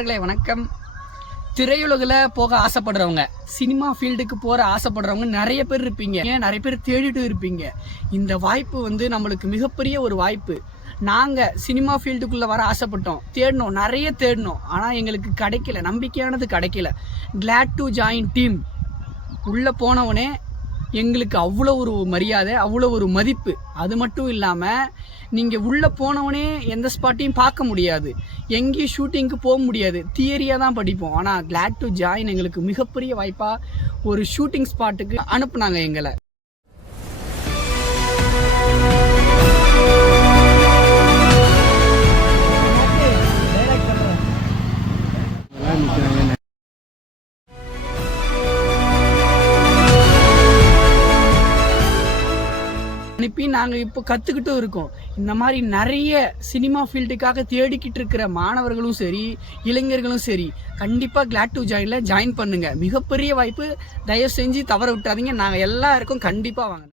வணக்கம். திரையுலகில் போக ஆசைப்படுறவங்க, சினிமா ஃபீல்டுக்கு போகிற ஆசைப்படுறவங்க நிறைய பேர் இருப்பீங்க. நிறைய பேர் தேடிட்டு இருப்பீங்க. இந்த வாய்ப்பு நம்மளுக்கு மிகப்பெரிய ஒரு வாய்ப்பு. நாங்கள் சினிமா ஃபீல்டுக்குள்ளே வர ஆசைப்பட்டோம், தேடினோம், நிறைய தேடினோம். ஆனால் எங்களுக்கு கிடைக்கல, நம்பிக்கையானது கிடைக்கல. கிளாட் டு ஜாயின் டீம் உள்ளே போனவனே எங்களுக்கு அவ்வளோ ஒரு மரியாதை, அவ்வளோ ஒரு மதிப்பு. அது மட்டும் இல்லாமல் நீங்கள் உள்ளே போனவனே எந்த ஸ்பாட்டையும் பார்க்க முடியாது, எங்கேயும் ஷூட்டிங்க்கு போக முடியாது, தியரியாக தான் படிப்போம். ஆனால் கிளாட் டு ஜாயின் எங்களுக்கு மிகப்பெரிய வாய்ப்பாக ஒரு ஷூட்டிங் ஸ்பாட்டுக்கு அனுப்புனாங்க எங்களை. அனுப்பி நாங்கள் இப்போ கற்றுக்கிட்டும் இருக்கோம். இந்த மாதிரி நிறைய சினிமா ஃபீல்டுக்காக தேடிக்கிட்டு இருக்கிற மாணவர்களும் சரி, இளைஞர்களும் சரி, கண்டிப்பாக கிளாட் டு ஜாயினில் ஜாயின் பண்ணுங்கள். மிகப்பெரிய வாய்ப்பு, தயவு செஞ்சு தவற விட்டாதீங்க. நாங்கள் எல்லாருக்கும் கண்டிப்பாக வாங்க.